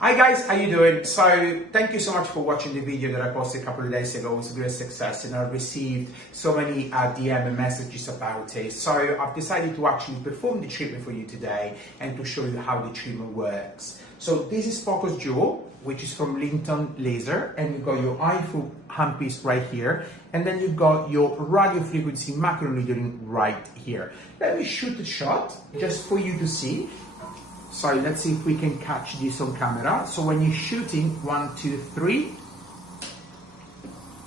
Hi guys, how you doing? So thank you so much for watching the video that I posted a couple of days ago. It was a great success and I received so many DM and messages about it. So I've decided to actually perform the treatment for you today and to show you how the treatment works. So this is Focus Duo, which is from Linton Laser, and you've got your iFu handpiece right here, and then you've got your radio frequency microneedling right here. Let me shoot the shot just for you to see. So let's see if we can catch this on camera. So when you're shooting 1, 2, 3,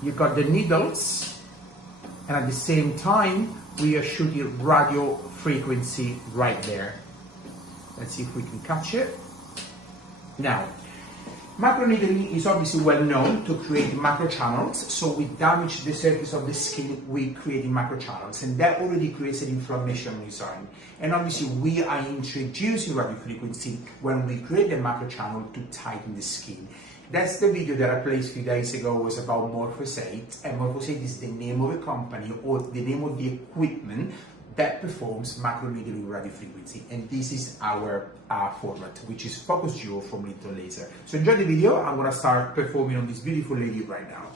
you've got the needles, and at the same time, we are shooting radio frequency right there. Let's see if we can catch it. Now, microneedling is obviously well known to create macro channels. So we damage the surface of the skin with creating macro channels, and that already creates an inflammation on its own. And obviously we are introducing radio frequency when we create the macro channel to tighten the skin. That's the video that I placed a few days ago, was about Morpheus8, and Morpheus8 is the name of a company or the name of the equipment that performs microneedling radio frequency, and this is our format, which is Focus Duo from Linton Laser. So enjoy the video. I'm gonna start performing on this beautiful lady right now.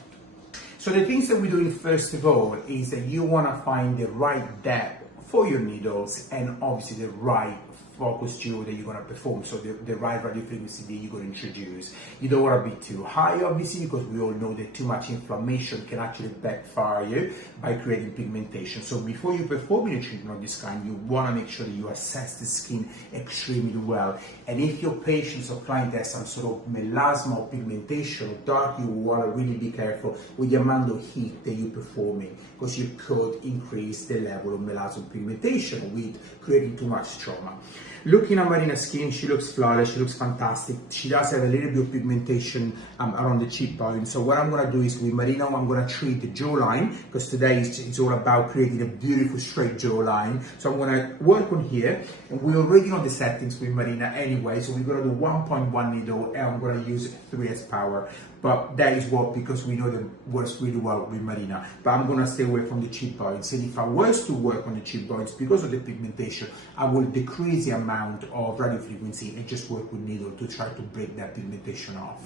So the things that we're doing first of all is that you wanna find the right depth for your needles and obviously the right focus duo that you're going to perform, so the right radio frequency that you're going to introduce. You don't want to be too high, obviously, because we all know that too much inflammation can actually backfire you by creating pigmentation. So before you perform a treatment of this kind, you want to make sure that you assess the skin extremely well. And if your patients or client has some sort of melasma or pigmentation or dark, you want to really be careful with the amount of heat that you're performing, because you could increase the level of melasma pigmentation with creating too much trauma. Looking at Marina's skin, she looks flawless, she looks fantastic. She does have a little bit of pigmentation around the cheekbone. So what I'm going to do is with Marina, I'm going to treat the jawline, because today it's all about creating a beautiful straight jawline. So I'm going to work on here, and we already know the settings with Marina anyway. So we're going to do 1.1 needle, and I'm going to use 3S power. But that is what, because we know that works really well with Marina. But I'm going to stay away from the cheekbones. And if I was to work on the cheekbones, because of the pigmentation, I will decrease the amount of radio frequency and just work with needle to try to break that pigmentation off.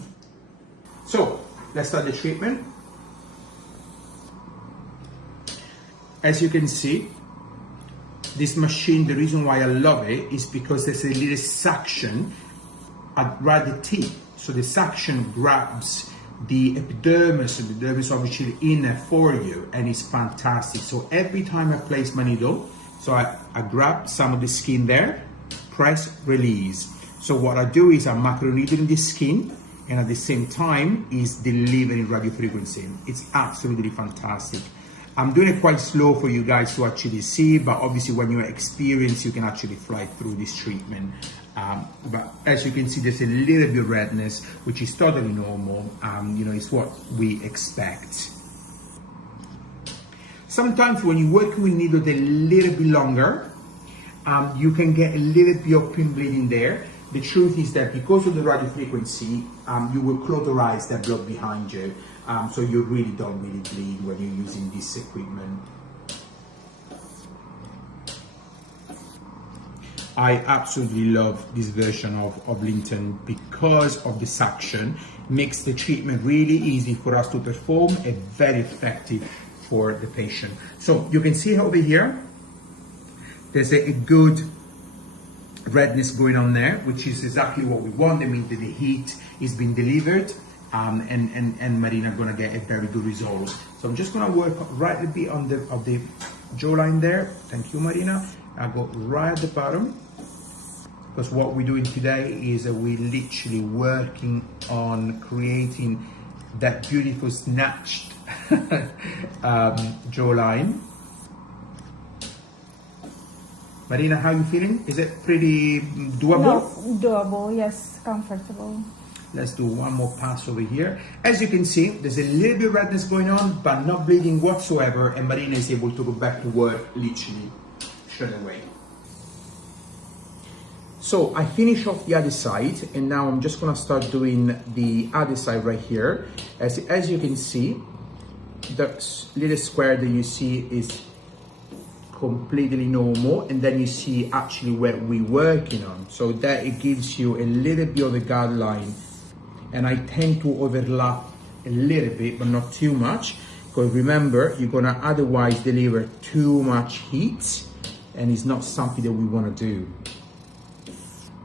So let's start the treatment. As you can see, this machine, the reason why I love it is because there's a little suction right at the tip. So the suction grabs the epidermis, and the epidermis obviously in for you, and it's fantastic. So every time I place my needle, so I grab some of the skin there, press, release. So what I do is I'm microneedling the skin, and at the same time is delivering radio frequency. It's absolutely fantastic. I'm doing it quite slow for you guys to actually see, but obviously when you're experienced, you can actually fly through this treatment. But as you can see, there's a little bit of redness, which is totally normal. It's what we expect. Sometimes when you work with needles a little bit longer, you can get a little bit of pin bleeding there. The truth is that because of the radio frequency, you will cauterize that blood behind you. So you really don't bleed when you're using this equipment. I absolutely love this version of Linton because of the suction. Makes the treatment really easy for us to perform and very effective for the patient. So you can see over here, there's a good redness going on there, which is exactly what we want. I mean that the heat is being delivered, and Marina gonna get a very good result. So I'm just gonna work right a bit on the jawline there. Thank you, Marina. I'll go right at the bottom, because what we're doing today is we're literally working on creating that beautiful snatched jawline. Marina, how are you feeling? Is it pretty doable? No, doable, yes, comfortable. Let's do one more pass over here. As you can see, there's a little bit of redness going on, but not bleeding whatsoever, and Marina is able to go back to work literally straight away. So I finish off the other side, and now I'm just gonna start doing the other side right here. As you can see, the little square that you see is completely normal, and then you see actually where we're working on, so that it gives you a little bit of a guideline. And I tend to overlap a little bit, but not too much, because remember, you're gonna otherwise deliver too much heat, and it's not something that we want to do.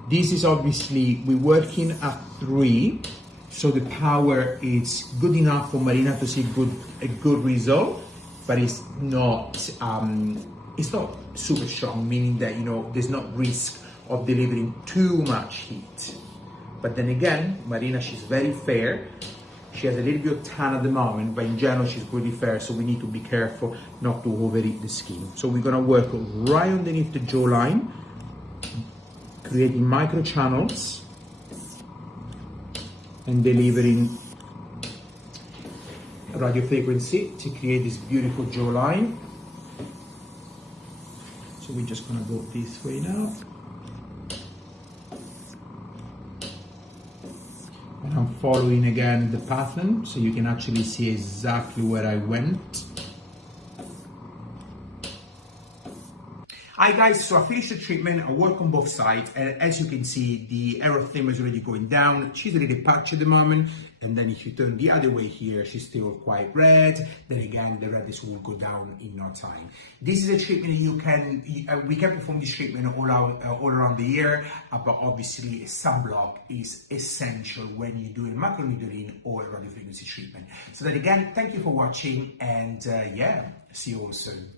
This is obviously, we're working at 3, so the power is good enough for Marina to see a good result, but it's not super strong, meaning that, you know, there's not risk of delivering too much heat. But then again, Marina, she's very fair. She has a little bit of tan at the moment, but in general, she's pretty fair, so we need to be careful not to overheat the skin. So we're gonna work right underneath the jawline, creating micro channels and delivering radio frequency to create this beautiful jawline. So we're just gonna go this way now. And I'm following again the pattern, so you can actually see exactly where I went. Hi guys, so I finished the treatment, I work on both sides, and as you can see, the erythema is already going down. She's a little patchy at the moment, and then if you turn the other way here, she's still quite red. Then again, the redness will go down in no time. This is a treatment we can perform this treatment all around the year, but obviously sunblock is essential when you're doing microneedling or radiofrequency treatment. So then again, thank you for watching, and yeah, see you all soon.